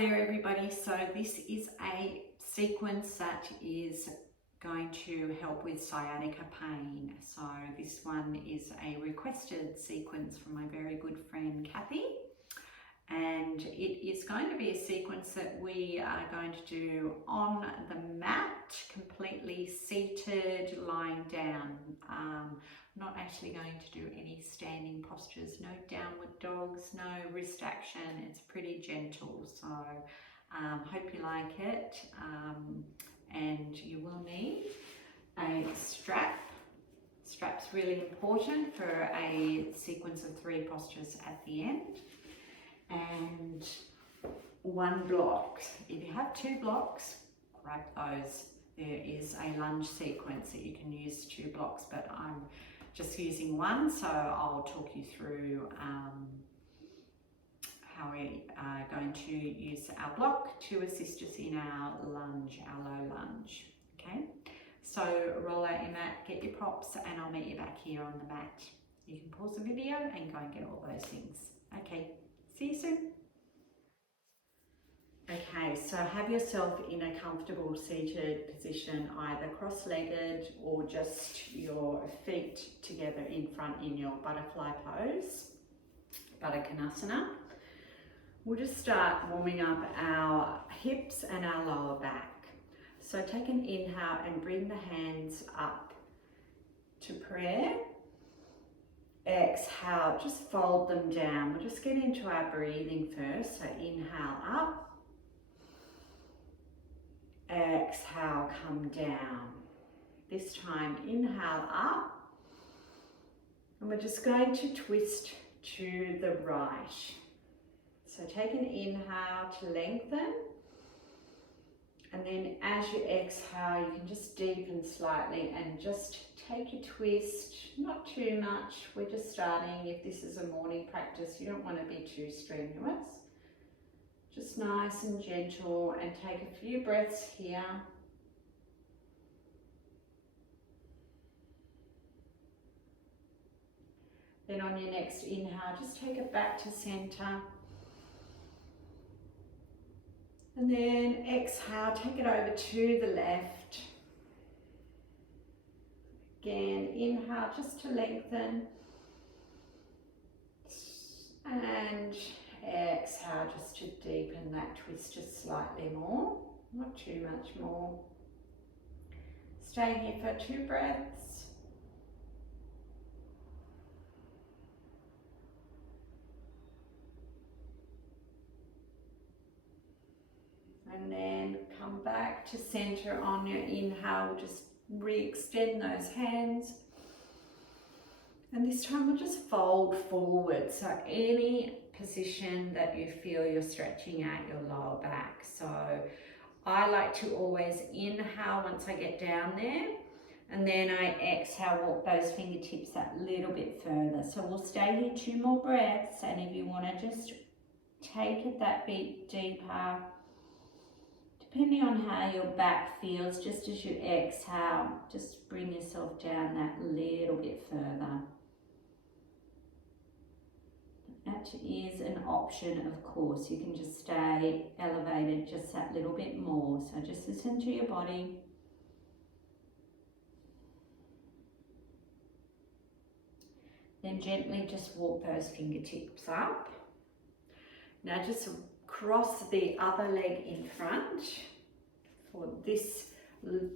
there everybody, so this is a sequence that is going to help with sciatica pain. So this one is a requested sequence from my very good friend Kathy, and it is going to be a sequence that we are going to do on the mat, completely seated, lying down. Not actually going to do any standing postures, no downward dogs, no wrist action. It's pretty gentle, so hope you like it. And you will need a strap. Strap's really important for a sequence of 3 postures at the end. And 1 block. If you have 2 blocks, grab those. There is a lunge sequence that you can use 2 blocks, but I'm just using 1, so I'll talk you through how we are going to use our block to assist us in our lunge, our low lunge. Okay, so roll out your mat, get your props, and I'll meet you back here on the mat. You can pause the video and go and get all those things. Okay, see you soon. Okay, so have yourself in a comfortable seated position, either cross-legged or just your feet together in front in your butterfly pose, Baddha. We'll just start warming up our hips and our lower back. So take an inhale and bring the hands up to prayer. Exhale, just fold them down. We'll just get into our breathing first. So inhale up. Exhale, come down. This time, inhale up. And we're just going to twist to the right. So take an inhale to lengthen. And then as you exhale, you can just deepen slightly and just take a twist. Not too much. We're just starting. If this is a morning practice, you don't want to be too strenuous. Just nice and gentle, and take a few breaths here. Then on your next inhale, just take it back to center. And then exhale, take it over to the left. Again, inhale just to lengthen. And exhale just to deepen that twist just slightly more, not too much more. Stay here for 2 breaths. And then come back to center on your inhale. Just re-extend those hands. And this time we'll just fold forward. So any position that you feel you're stretching out your lower back. So I like to always inhale once I get down there, and then I exhale, walk those fingertips that little bit further. So we'll stay here 2 more breaths, and if you want to just take it that bit deeper, depending on how your back feels, just as you exhale, just bring yourself down that little bit further. That is an option, of course. You can just stay elevated just that little bit more. So just listen to your body. Then gently just walk those fingertips up. Now just cross the other leg in front. For this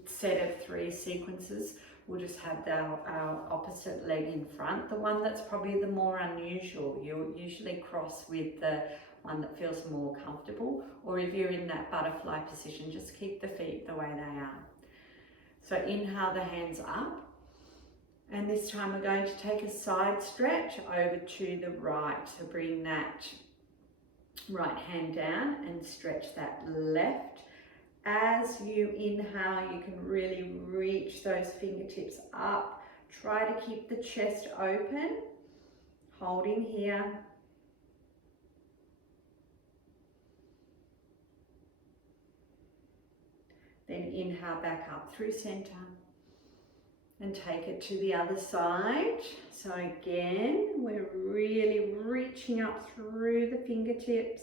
set of 3 sequences, we'll just have our opposite leg in front, the one that's probably the more unusual. You'll usually cross with the one that feels more comfortable, or if you're in that butterfly position, just keep the feet the way they are. So inhale the hands up, and this time we're going to take a side stretch over to the right. So bring that right hand down and stretch that left. As you inhale, you can really reach those fingertips up. Try to keep the chest open, holding here. Then inhale back up through center and take it to the other side. So again, we're really reaching up through the fingertips.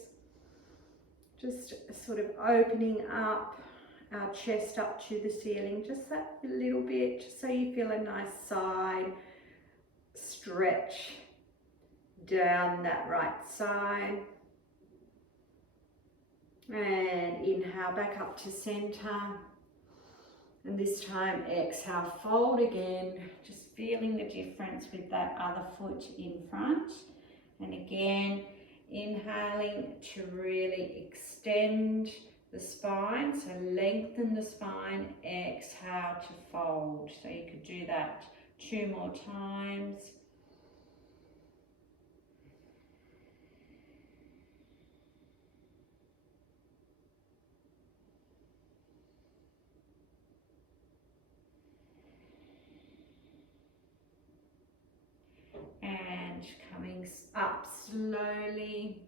Just sort of opening up our chest up to the ceiling, just that little bit, just so you feel a nice side stretch down that right side. And inhale back up to center. And this time exhale, fold again, just feeling the difference with that other foot in front. And again, inhaling to really extend the spine, so lengthen the spine, exhale to fold. So you could do that 2 more times. And coming up slowly.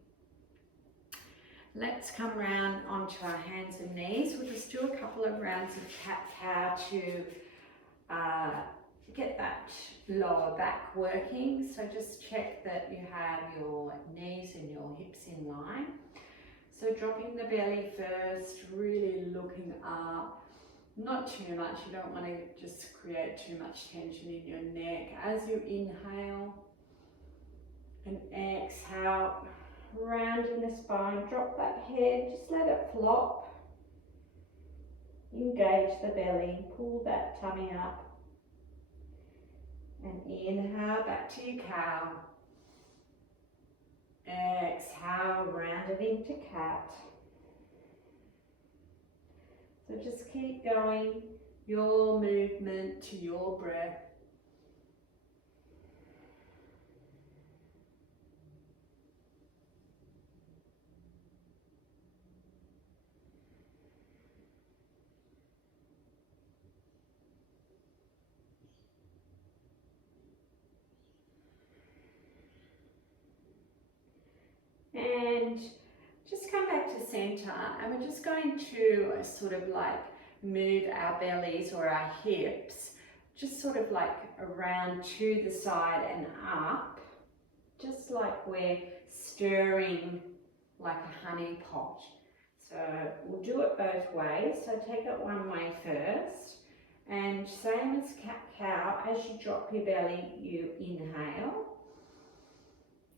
Let's come round onto our hands and knees. We'll just do a couple of rounds of cat-cow to get that lower back working. So just check that you have your knees and your hips in line. So dropping the belly first, really looking up. Not too much, you don't want to just create too much tension in your neck. As you inhale and exhale, rounding the spine, drop that head, just let it flop. Engage the belly, pull that tummy up. And inhale back to your cow. Exhale, round it into cat. So just keep going, your movement to your breath. And just come back to center, and we're just going to sort of like move our bellies or our hips just sort of like around to the side and up, just like we're stirring like a honey pot. So we'll do it both ways. So take it one way first, and same as cat-cow, as you drop your belly, you inhale.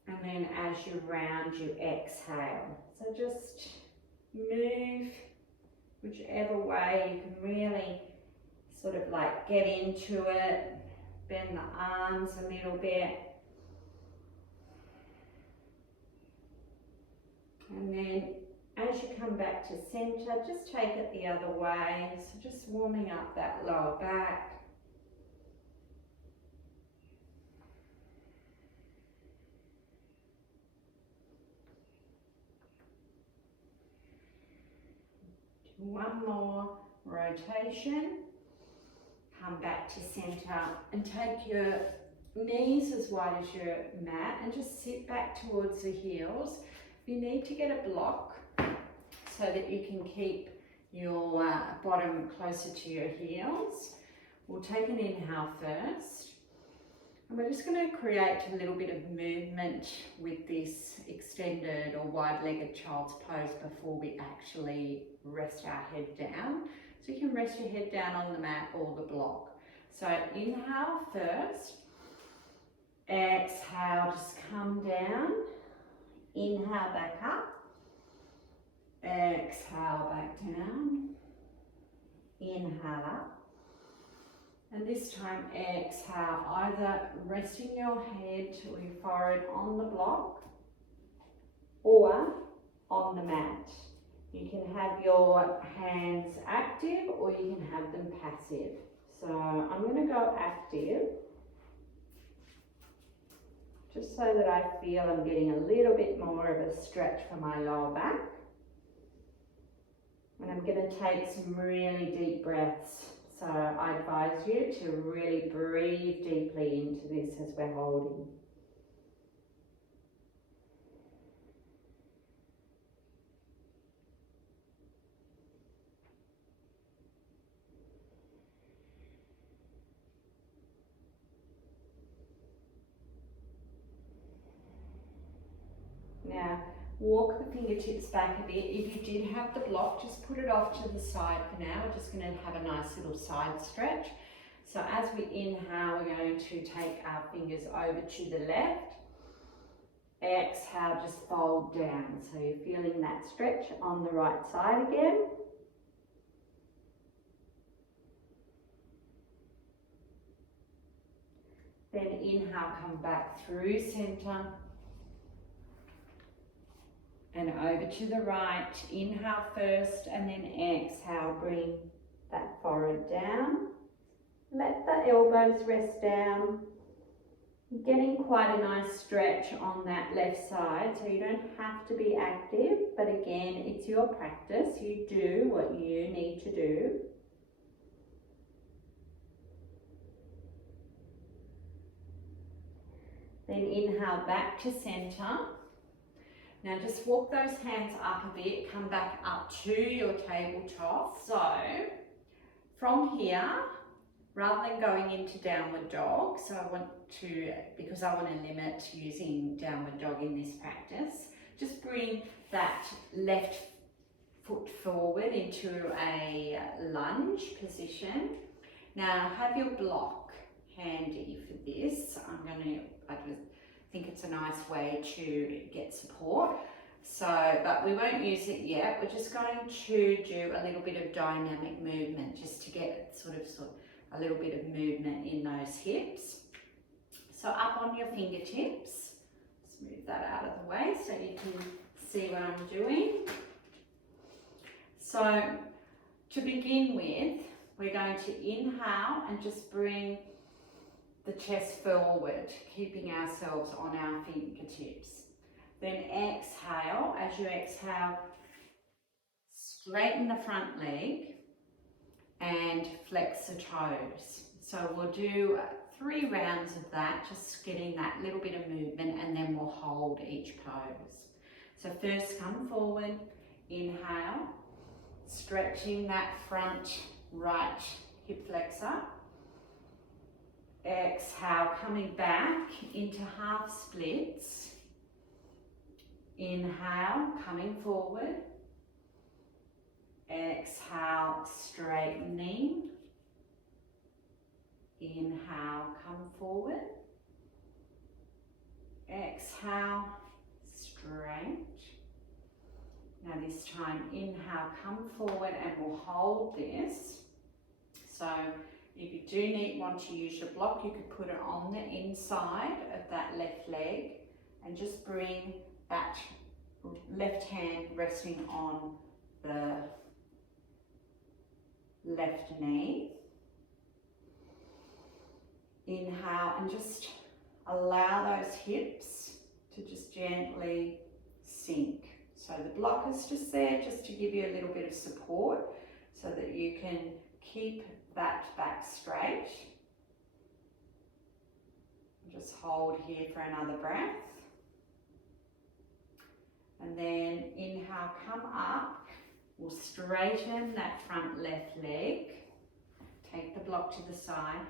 And then as you round, you exhale. So just move whichever way. You can really sort of like get into it, bend the arms a little bit. And then as you come back to center, just take it the other way. So just warming up that lower back. One more rotation. Come back to center and take your knees as wide as your mat and just sit back towards the heels. You need to get a block so that you can keep your bottom closer to your heels. We'll take an inhale first. And we're just going to create a little bit of movement with this extended or wide-legged child's pose before we actually rest our head down. So you can rest your head down on the mat or the block. So inhale first. Exhale, just come down. Inhale back up. Exhale back down. Inhale up. And this time exhale, either resting your head or your forehead on the block or on the mat. You can have your hands active or you can have them passive. So I'm going to go active, just so that I feel I'm getting a little bit more of a stretch for my lower back. And I'm going to take some really deep breaths. So I advise you to really breathe deeply into this as we're holding. Now, walk the fingertips back a bit. If you did have the block, just put it off to the side for now. We're just going to have a nice little side stretch. So as we inhale, we're going to take our fingers over to the left. Exhale, just fold down. So you're feeling that stretch on the right side again. Then inhale, come back through center. And over to the right. Inhale first and then exhale, bring that forehead down. Let the elbows rest down. You're getting quite a nice stretch on that left side, so you don't have to be active, but again, it's your practice. You do what you need to do. Then inhale back to center. Now just walk those hands up a bit, come back up to your tabletop. So from here, rather than going into downward dog, so because I want to limit using downward dog in this practice, just bring that left foot forward into a lunge position. Now have your block handy for this. I just think it's a nice way to get support. So, but we won't use it yet. We're just going to do a little bit of dynamic movement just to get sort of a little bit of movement in those hips. So up on your fingertips, let's move that out of the way so you can see what I'm doing. So to begin with, we're going to inhale and just bring the chest forward, keeping ourselves on our fingertips. Then exhale. As you exhale, straighten the front leg and flex the toes. So we'll do 3 rounds of that, just getting that little bit of movement, and then we'll hold each pose. So first come forward, inhale, stretching that front right hip flexor. Exhale, coming back into half splits. Inhale, coming forward. Exhale, straightening. Inhale, come forward. Exhale, straight. Now this time, inhale, come forward, and we'll hold this. So if you do want to use your block, you could put it on the inside of that left leg and just bring that left hand resting on the left knee. Inhale and just allow those hips to just gently sink. So the block is just there just to give you a little bit of support so that you can keep that back straight. Just hold here for another breath. And then inhale, come up. We'll straighten that front left leg. Take the block to the side.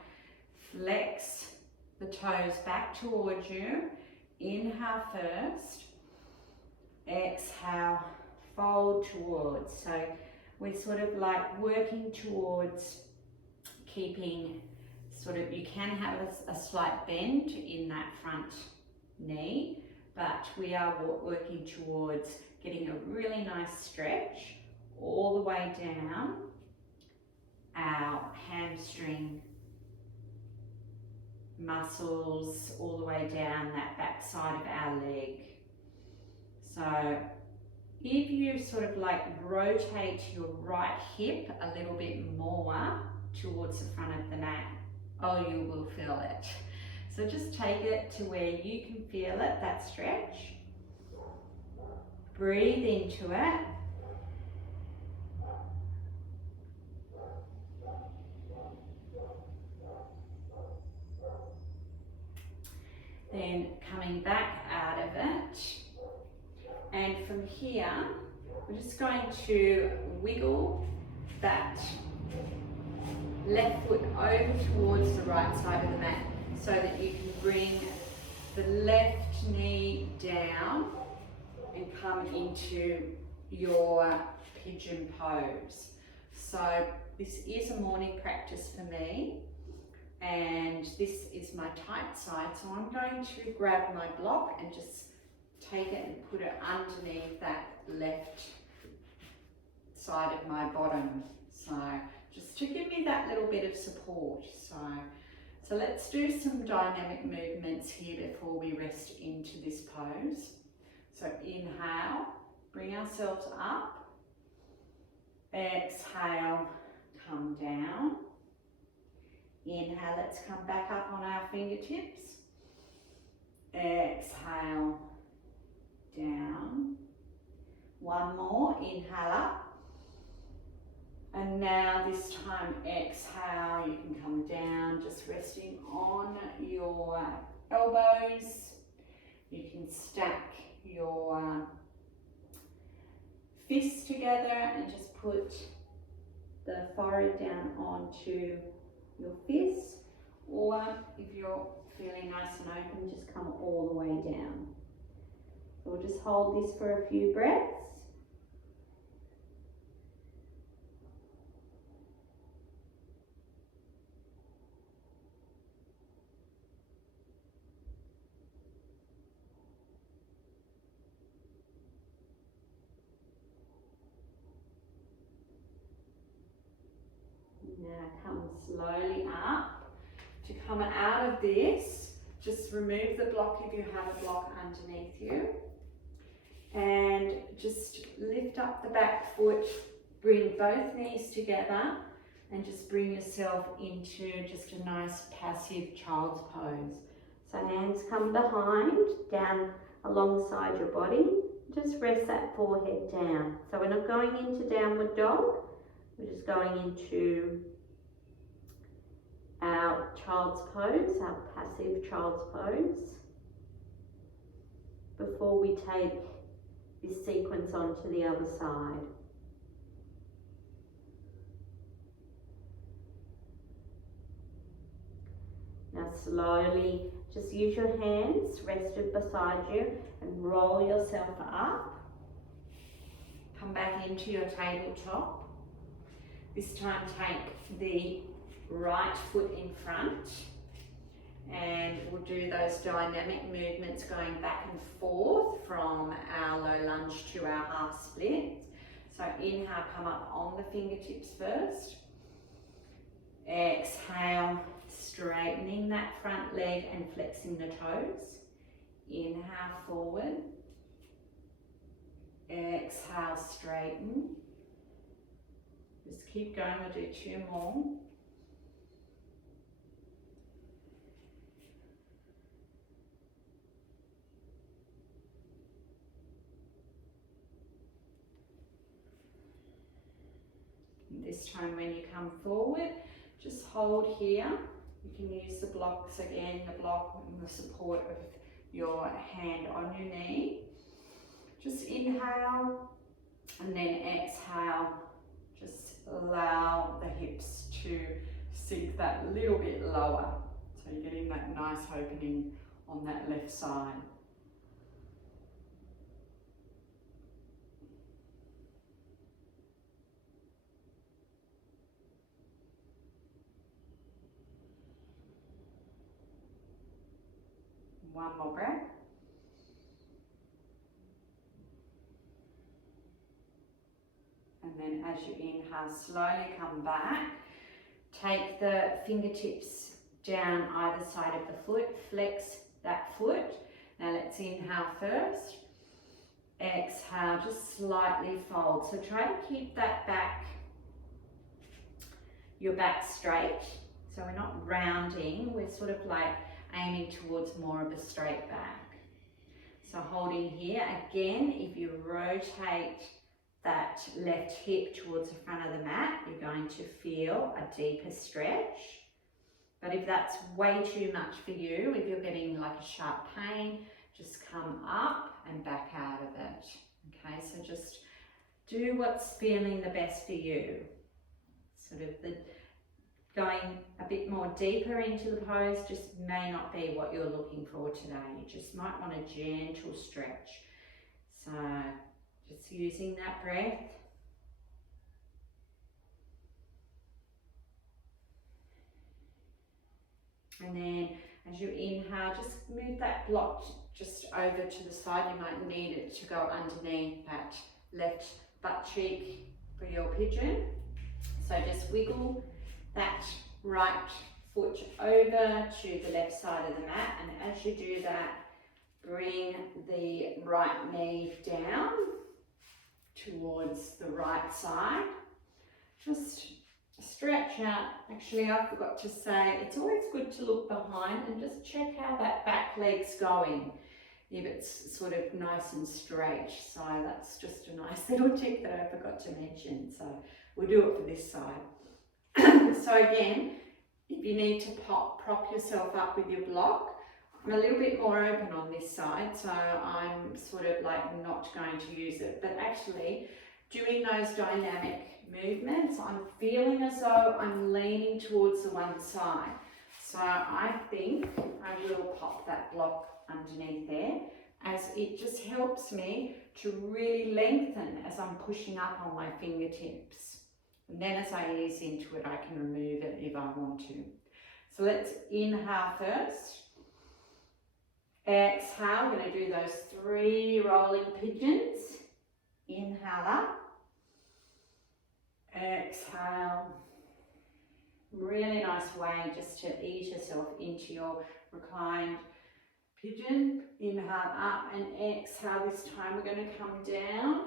Flex the toes back towards you. Inhale first. Exhale, fold towards. So we're sort of like working towards keeping you can have a slight bend in that front knee, but we are working towards getting a really nice stretch all the way down our hamstring muscles, all the way down that back side of our leg. So if you sort of like rotate your right hip a little bit more towards the front of the mat, oh, you will feel it. So just take it to where you can feel it, that stretch. Breathe into it. Then coming back out of it. And from here, we're just going to wiggle that left foot over towards the right side of the mat so that you can bring the left knee down and come into your pigeon pose. So this is a morning practice for me, and this is my tight side, so I'm going to grab my block and just take it and put it underneath that left side of my bottom. So just to give me that little bit of support. So let's do some dynamic movements here before we rest into this pose. So inhale, bring ourselves up. Exhale, come down. Inhale, let's come back up on our fingertips. Exhale, down. One more, inhale up. And now this time, exhale, you can come down, just resting on your elbows. You can stack your fists together and just put the forehead down onto your fist. Or if you're feeling nice and open, just come all the way down. So we'll just hold this for a few breaths. Now come slowly up. To come out of this, just remove the block if you have a block underneath you. And just lift up the back foot, bring both knees together and just bring yourself into just a nice passive child's pose. So hands come behind, down alongside your body. Just rest that forehead down. So we're not going into downward dog, we're just going into our child's pose, our passive child's pose, before we take this sequence onto the other side. Now slowly, just use your hands rested beside you and roll yourself up. Come back into your tabletop. This time take the right foot in front, and we'll do those dynamic movements going back and forth from our low lunge to our half split. So inhale, come up on the fingertips first. Exhale, straightening that front leg and flexing the toes. Inhale, forward. Exhale, straighten. Just keep going, we'll do two more. This time when you come forward, just hold here. You can use the blocks again, the block and the support of your hand on your knee. Just inhale and then exhale. Just allow the hips to sink that little bit lower. So you're getting that nice opening on that left side. One more breath. And then as you inhale, slowly come back. Take the fingertips down either side of the foot, flex that foot. Now let's inhale first. Exhale, just slightly fold. So try to keep that back, your back straight. So we're not rounding, we're sort of like aiming towards more of a straight back. So holding here, again, if you rotate that left hip towards the front of the mat, you're going to feel a deeper stretch. But if that's way too much for you, if you're getting like a sharp pain, just come up and back out of it. Okay, so just do what's feeling the best for you. Sort of the going a bit more deeper into the pose just may not be what you're looking for today. You just might want a gentle stretch. So just using that breath. And then as you inhale, just move that block just over to the side. You might need it to go underneath that left butt cheek for your pigeon. So just wiggle that right foot over to the left side of the mat, and as you do that, bring the right knee down towards the right side. Just stretch out. Actually, I forgot to say, it's always good to look behind and just check how that back leg's going, if it's sort of nice and straight. So that's just a nice little tip that I forgot to mention. So we'll do it for this side. So again, if you need to prop yourself up with your block, I'm a little bit more open on this side, so I'm sort of like not going to use it. But actually, doing those dynamic movements, I'm feeling as though I'm leaning towards the one side. So I think I will pop that block underneath there, as it just helps me to really lengthen as I'm pushing up on my fingertips. And then as I ease into it, I can remove it if I want to. So let's inhale first. Exhale, we're going to do those 3 rolling pigeons. Inhale up. Exhale. Really nice way just to ease yourself into your reclined pigeon. Inhale up and exhale. This time we're going to come down.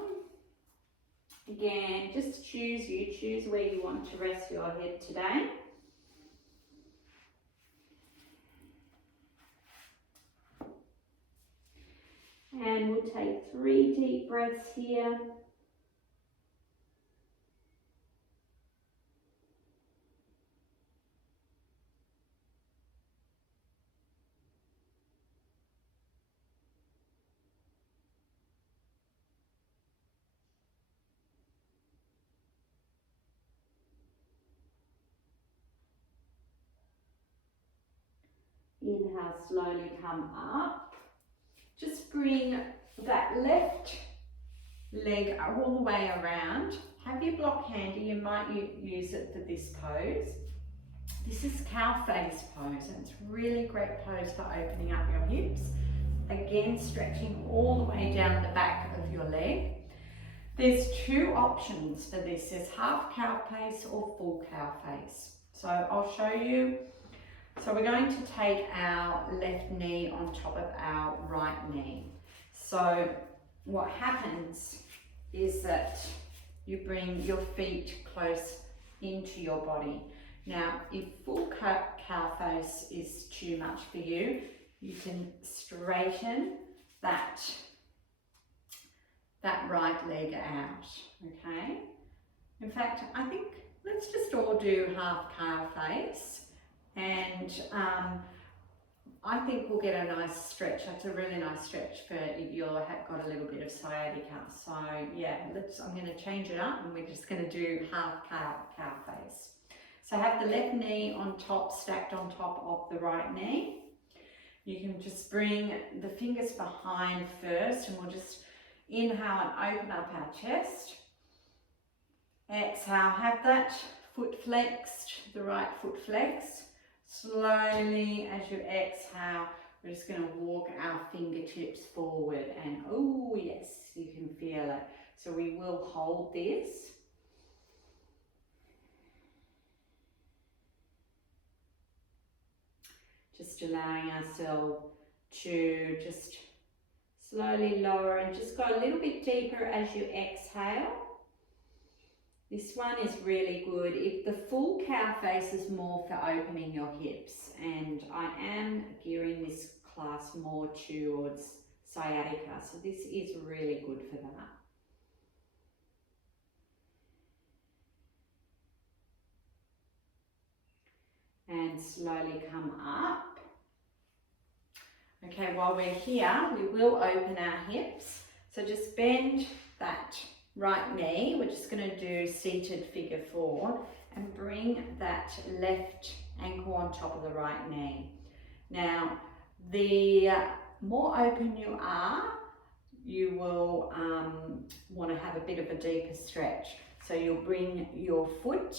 Again, just choose where you want to rest your head today. And we'll take 3 deep breaths here. Inhale, slowly come up. Just bring that left leg all the way around. Have your block handy, you might use it for this pose. This is cow face pose, and it's really great pose for opening up your hips. Again, stretching all the way down the back of your leg. There's 2 options for this. There's half cow face or full cow face. So I'll show you. So we're going to take our left knee on top of our right knee. So what happens is that you bring your feet close into your body. Now, if full cow face is too much for you, you can straighten that right leg out, okay? In fact, I think let's just all do half cow face. And I think we'll get a nice stretch. That's a really nice stretch for if you've got a little bit of sciatica. So yeah, I'm going to change it up, and we're just going to do half cow face. So have the left knee on top, stacked on top of the right knee. You can just bring the fingers behind first, and we'll just inhale and open up our chest. Exhale, have that foot flexed, the right foot flexed. Slowly, as you exhale, we're just going to walk our fingertips forward, and oh yes, you can feel it. So we will hold this. Just allowing ourselves to just slowly lower and just go a little bit deeper as you exhale. This one is really good. If the full cow face is more for opening your hips, and I am gearing this class more towards sciatica, so this is really good for that. And slowly come up. Okay, while we're here, we will open our hips. So just bend that right knee. We're just going to do seated figure 4 and bring that left ankle on top of the right knee. Now, the more open you are, you will want to have a bit of a deeper stretch. So you'll bring your foot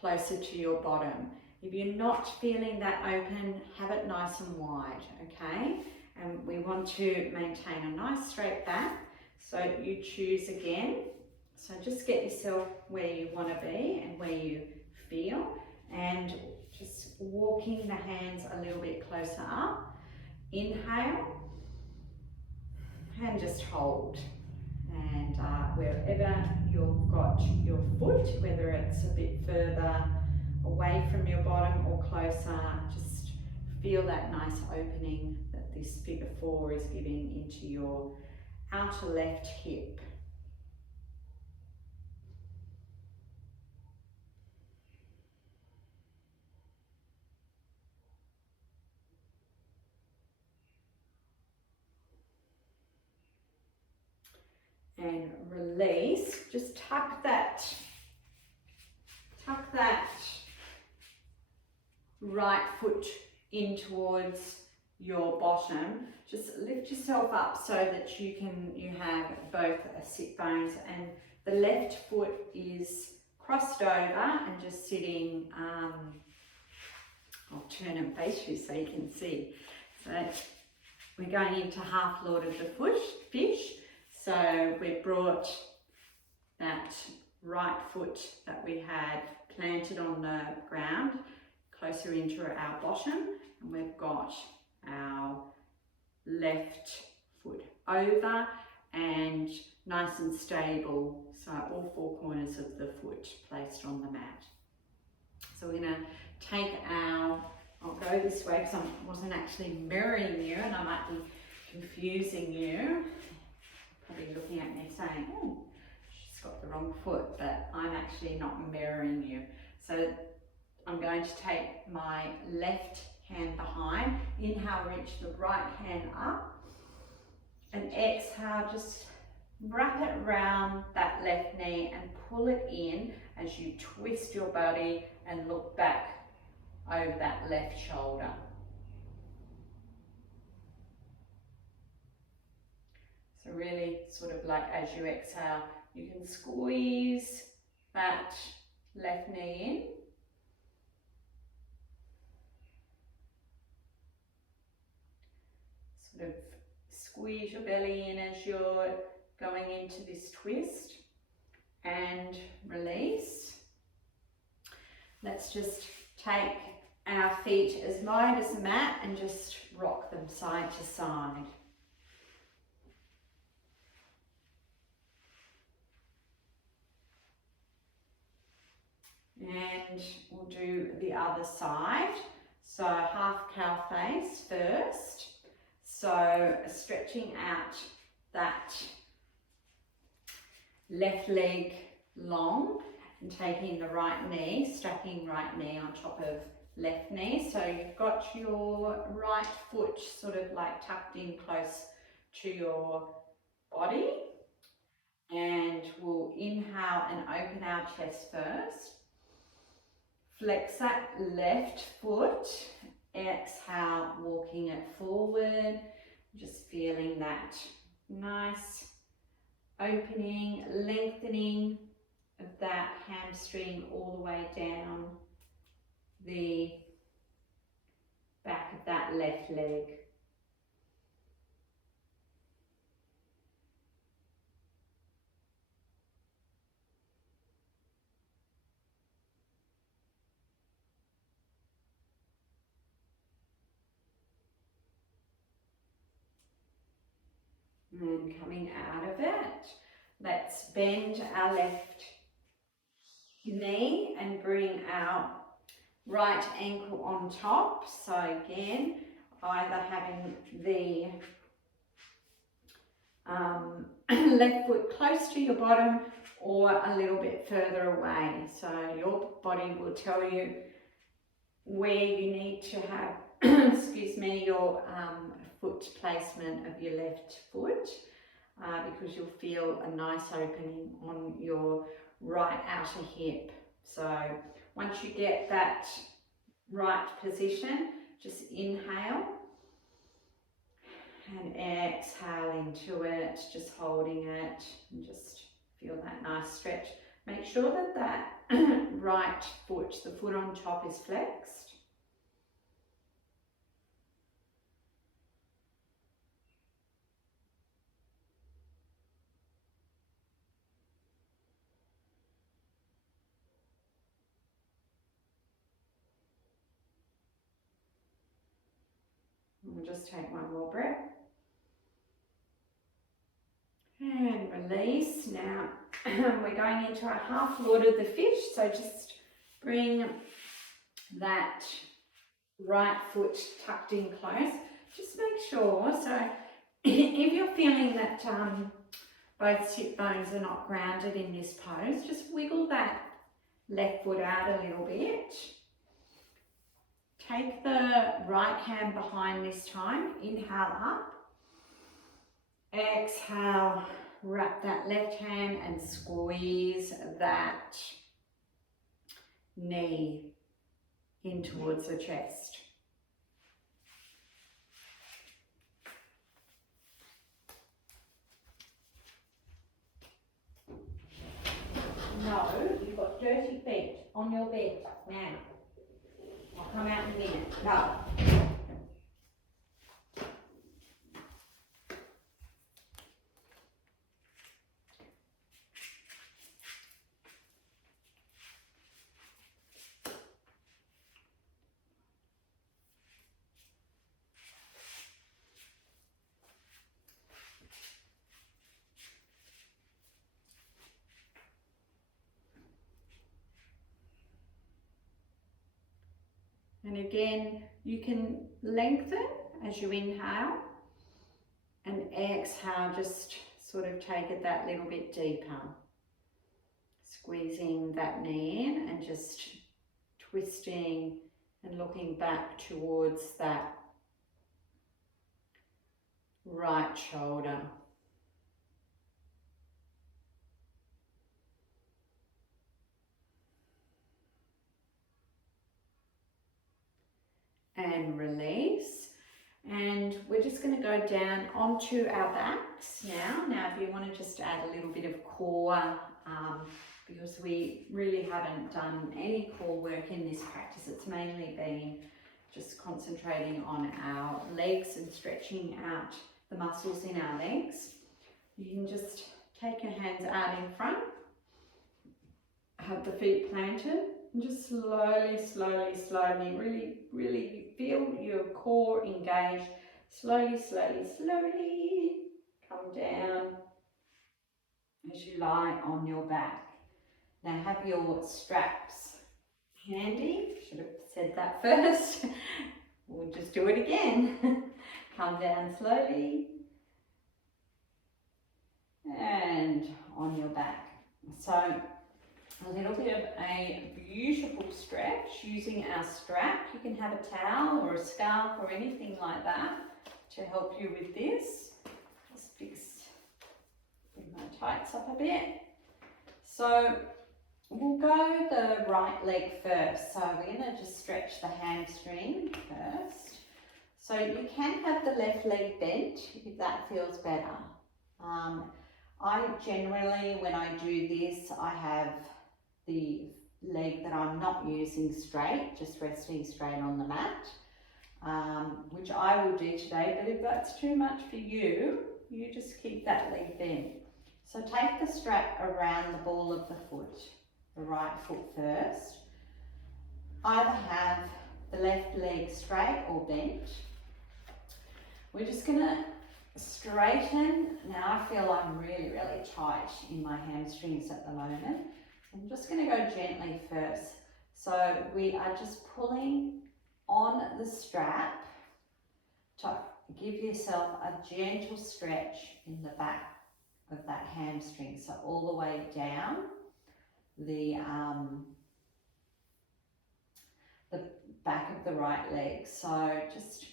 closer to your bottom. If you're not feeling that open, have it nice and wide, okay? And we want to maintain a nice straight back. So you choose again. So just get yourself where you want to be and where you feel, and just walking the hands a little bit closer up. Inhale and just hold. And wherever you've got your foot, whether it's a bit further away from your bottom or closer, just feel that nice opening that this figure 4 is giving into your outer left hip. And release. Just tuck that right foot in towards your bottom. Just lift yourself up so that you have both sit bones, and the left foot is crossed over and just sitting. I'll turn and face you so you can see. So we're going into half Lord of the Fish. So we've brought that right foot that we had planted on the ground closer into our bottom, and we've got our left foot over and nice and stable, so all 4 corners of the foot placed on the mat. So we're going to take I'll go this way because I wasn't actually mirroring you and I might be confusing you. Probably looking at me saying, oh, she's got the wrong foot, but I'm actually not mirroring you. So I'm going to take my left hand behind, inhale, reach the right hand up, and exhale, just wrap it around that left knee and pull it in as you twist your body and look back over that left shoulder. So really sort of like as you exhale, you can squeeze that left knee in. Sort of squeeze your belly in as you're going into this twist, and release. Let's just take our feet as wide as the mat and just rock them side to side. And we'll do the other side. So half cow face first. So stretching out that left leg long and taking the right knee, stacking right knee on top of left knee. So you've got your right foot sort of like tucked in close to your body. And we'll inhale and open our chest first. Flex that left foot, exhale, walking it forward, just feeling that nice opening, lengthening of that hamstring all the way down the back of that left leg. And coming out of it, let's bend our left knee and bring our right ankle on top. So again, either having the left foot close to your bottom or a little bit further away. So your body will tell you where you need to have, excuse me, your foot placement of your left foot, because you'll feel a nice opening on your right outer hip. So once you get that right position, just inhale And exhale into it, just holding it, and just feel that nice stretch. Make sure that that right foot, the foot on top, is flexed. We'll just take one more breath. And release. Now we're going into a half Lord of the Fish, so just bring that right foot tucked in close. Just make sure, so if you're feeling that both sit bones are not grounded in this pose, just wiggle that left foot out a little bit. Take the right hand behind this time, inhale up. Exhale, wrap that left hand and squeeze that knee in towards the chest. No, you've got dirty feet on your bed now. I'll come out in a minute. No. And again, you can lengthen as you inhale, and exhale, just sort of take it that little bit deeper. Squeezing that knee in and just twisting and looking back towards that right shoulder. And release. And we're just going to go down onto our backs now. Now, if you want to just add a little bit of core, because we really haven't done any core work in this practice. It's mainly been just concentrating on our legs and stretching out the muscles in our legs. You can just take your hands out in front, have the feet planted, and just slowly, slowly, slowly, really feel your core engaged. Slowly, slowly, slowly come down as you lie on your back. Now have your straps handy. Should have said that first. We'll just do it again. Come down slowly and on your back. So a little bit of a beautiful stretch using our strap. You can have a towel or a scarf or anything like that to help you with this. Just bring my tights up a bit. So we'll go the right leg first. So we're going to just stretch the hamstring first. So you can have the left leg bent if that feels better. I generally, when I do this, I have the leg that I'm not using straight, just resting straight on the mat, which I will do today, but if that's too much for you, you just keep that leg bent. So take the strap around the ball of the foot, the right foot first. Either have the left leg straight or bent. We're just going to straighten. Now I feel I'm really, really tight in my hamstrings at the moment. I'm just going to go gently first. So we are just pulling on the strap to give yourself a gentle stretch in the back of that hamstring. So all the way down the back of the right leg. So just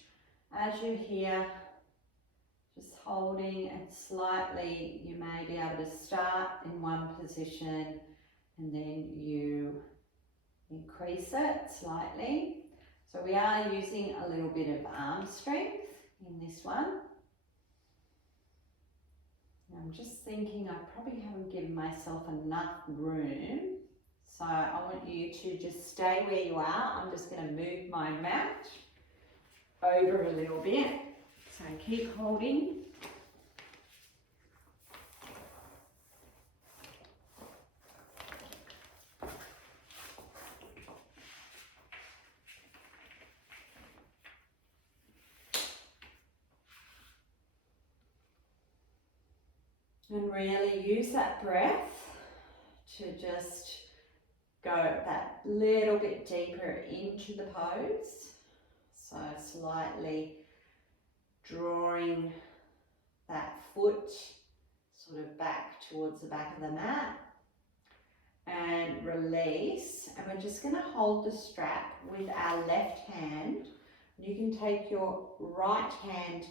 as you're here, just holding it slightly, you may be able to start in one position and then you increase it slightly. So we are using a little bit of arm strength in this one. I'm just thinking I probably haven't given myself enough room. So I want you to just stay where you are. I'm just going to move my mat over a little bit. So keep holding. And really use that breath to just go that little bit deeper into the pose. So slightly drawing that foot sort of back towards the back of the mat. And release. And we're just going to hold the strap with our left hand. You can take your right hand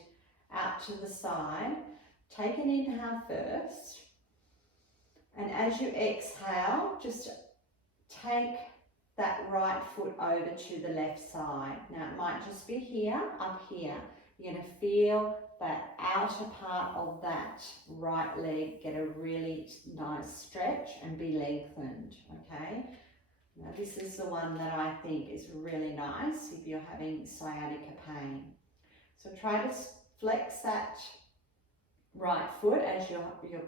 out to the side. Take an inhale first. And as you exhale, just take that right foot over to the left side. Now it might just be here, up here. You're going to feel that outer part of that right leg get a really nice stretch and be lengthened, okay? Now this is the one that I think is really nice if you're having sciatica pain. So try to flex that right foot as you're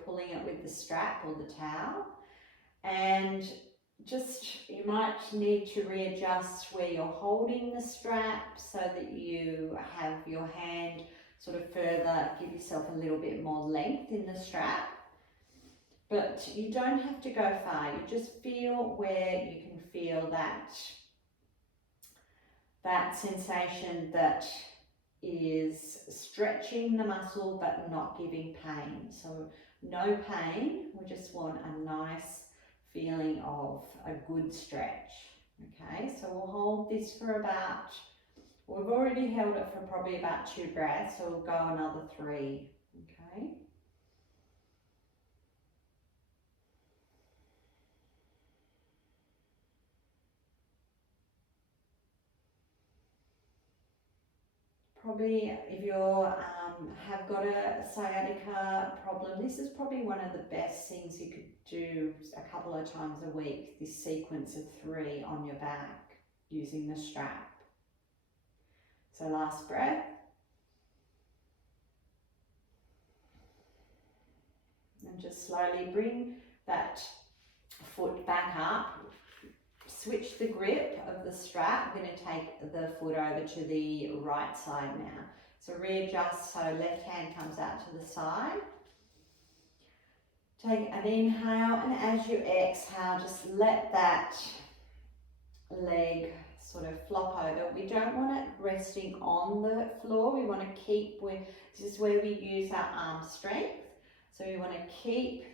pulling it with the strap or the towel, and just you might need to readjust where you're holding the strap so that you have your hand sort of further, give yourself a little bit more length in the strap. But you don't have to go far, you just feel where you can feel that sensation that is stretching the muscle but not giving pain. So no pain, we just want a nice feeling of a good stretch. Okay, so we'll hold this for about, we've already held it for probably about 2 breaths, so we'll go another 3. Okay. Probably if you have got a sciatica problem, this is probably one of the best things you could do a couple of times a week, this sequence of 3 on your back using the strap. So last breath. And just slowly bring that foot back up. Switch the grip of the strap. I'm going to take the foot over to the right side now. So readjust so left hand comes out to the side. Take an inhale, and as you exhale, just let that leg sort of flop over. We don't want it resting on the floor. We want to keep with, this is where we use our arm strength. So we want to keep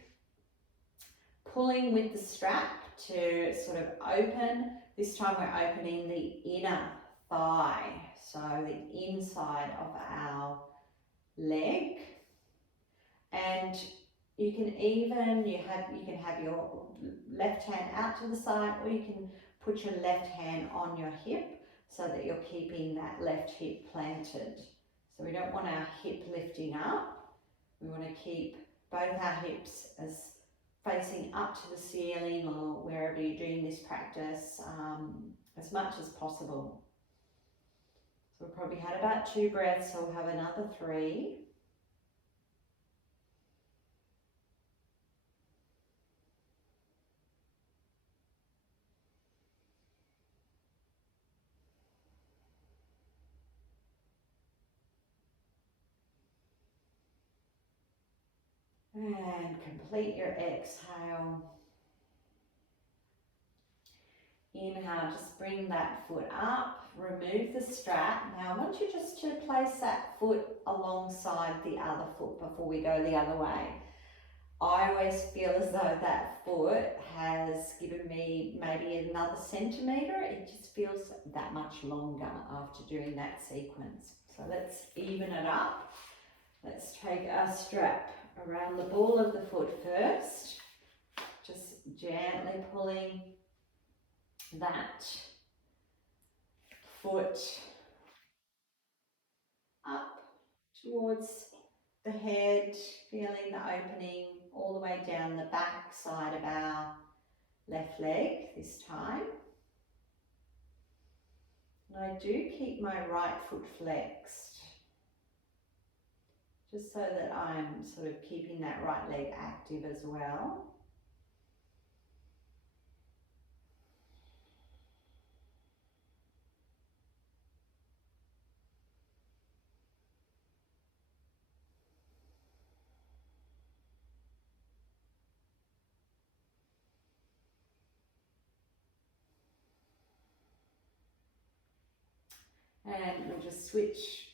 pulling with the strap to sort of open. This time we're opening the inner thigh, so the inside of our leg. And you can have your left hand out to the side, or you can put your left hand on your hip so that you're keeping that left hip planted. So we don't want our hip lifting up. We want to keep both our hips as facing up to the ceiling or wherever you're doing this practice as much as possible. So we've probably had about 2 breaths, so we'll have another 3. And complete your exhale. Inhale, just bring that foot up, remove the strap. Now I want you just to place that foot alongside the other foot before we go the other way. I always feel as though that foot has given me maybe another centimetre. It just feels that much longer after doing that sequence. So let's even it up. Let's take our strap around the ball of the foot first. Just gently pulling that foot up towards the head, feeling the opening all the way down the back side of our left leg this time. And I do keep my right foot flexed, just so that I'm sort of keeping that right leg active as well. And we'll just switch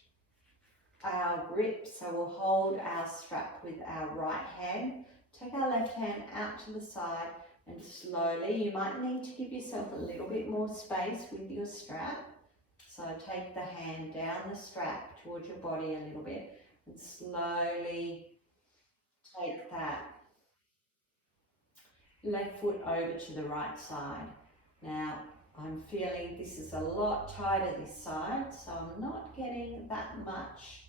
our grip, so we'll hold our strap with our right hand, take our left hand out to the side, and slowly, you might need to give yourself a little bit more space with your strap, so take the hand down the strap towards your body a little bit and slowly take that left foot over to the right side. Now I'm feeling this is a lot tighter this side, so I'm not getting that much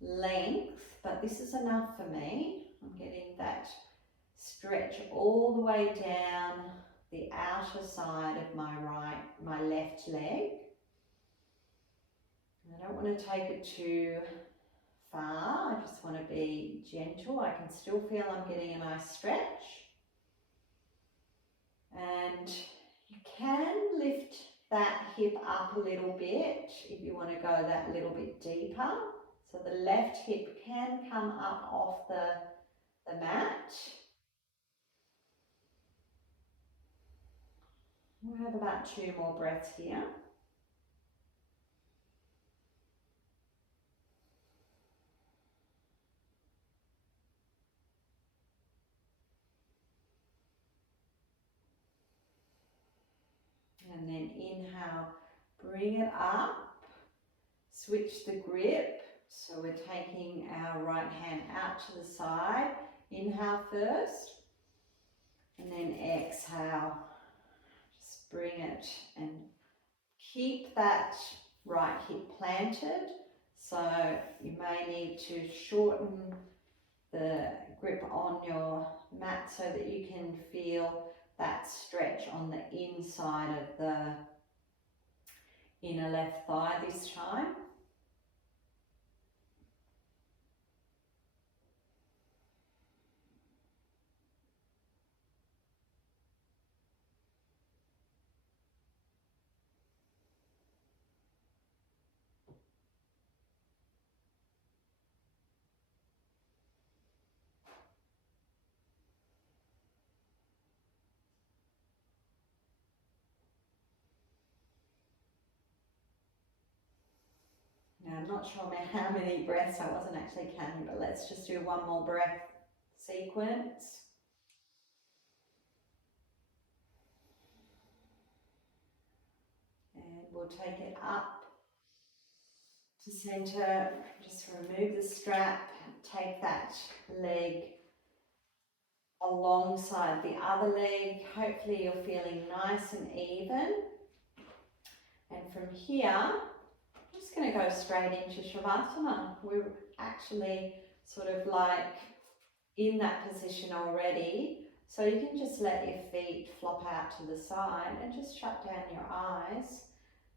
length, but this is enough for me. I'm getting that stretch all the way down the outer side of my left leg. I don't want to take it too far, I just want to be gentle. I can still feel I'm getting a nice stretch. And you can lift that hip up a little bit if you want to go that little bit deeper. So the left hip can come up off the mat. We'll have about 2 more breaths here. And then inhale, bring it up, switch the grip. So we're taking our right hand out to the side. Inhale first, and then exhale. Just bring it and keep that right hip planted. So you may need to shorten the grip on your mat so that you can feel that stretch on the inside of the inner left thigh this time. Now I'm not sure how many breaths, I wasn't actually counting, but let's just do one more breath sequence. And we'll take it up to center, just remove the strap, take that leg alongside the other leg. Hopefully you're feeling nice and even. And from here, I'm just going to go straight into Shavasana. We're actually sort of like in that position already. So you can just let your feet flop out to the side and just shut down your eyes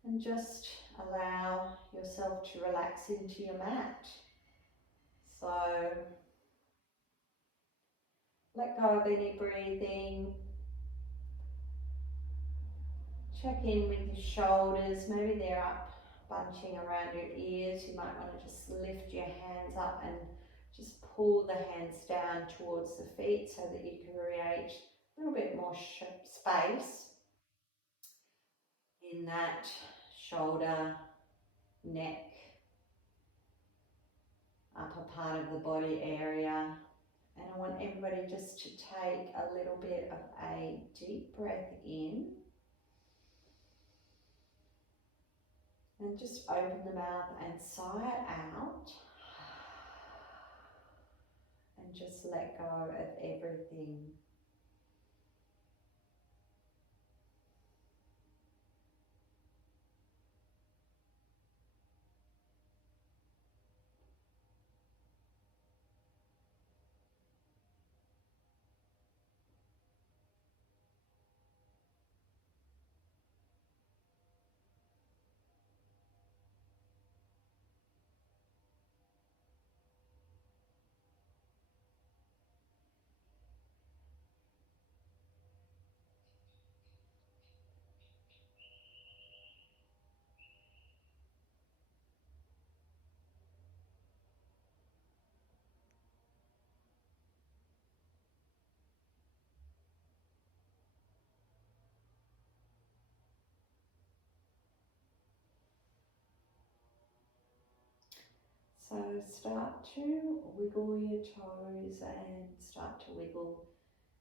and just allow yourself to relax into your mat. So let go of any breathing. Check in with your shoulders, maybe they're up bunching around your ears. You might want to just lift your hands up and just pull the hands down towards the feet so that you can create a little bit more space in that shoulder, neck, upper part of the body area. And I want everybody just to take a little bit of a deep breath in. And just open the mouth and sigh it out. And just let go of everything. So start to wiggle your toes and start to wiggle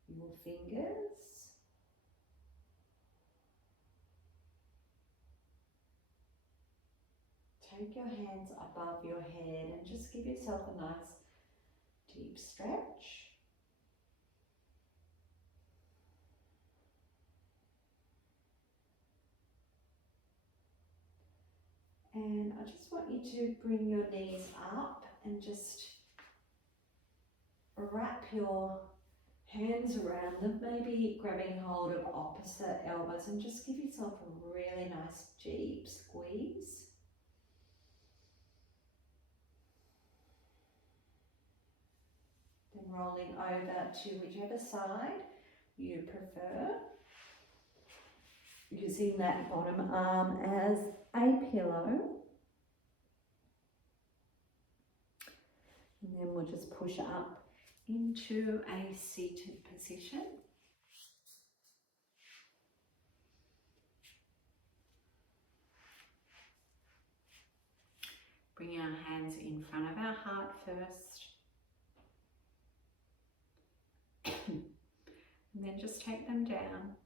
your fingers. Take your hands above your head and just give yourself a nice deep stretch. And I just want you to bring your knees up and just wrap your hands around them, maybe grabbing hold of opposite elbows, and just give yourself a really nice deep squeeze. Then rolling over to whichever side you prefer, using that bottom arm as a pillow. And then we'll just push up into a seated position. Bring our hands in front of our heart first. And then just take them down.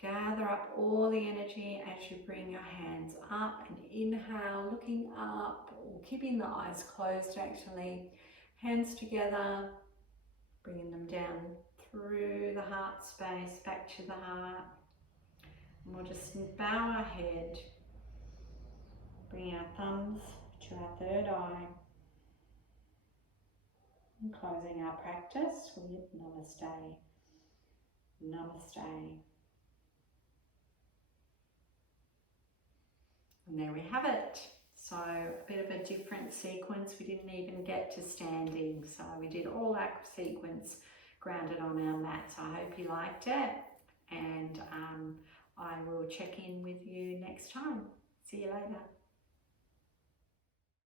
Gather up all the energy as you bring your hands up, and inhale, looking up, or keeping the eyes closed actually. Hands together, bringing them down through the heart space, back to the heart. And we'll just bow our head, bring our thumbs to our third eye, and closing our practice with Namaste. Namaste. And there we have it. So a bit of a different sequence. We didn't even get to standing. So we did all our sequence grounded on our mat. So I hope you liked it. And I will check in with you next time. See you later.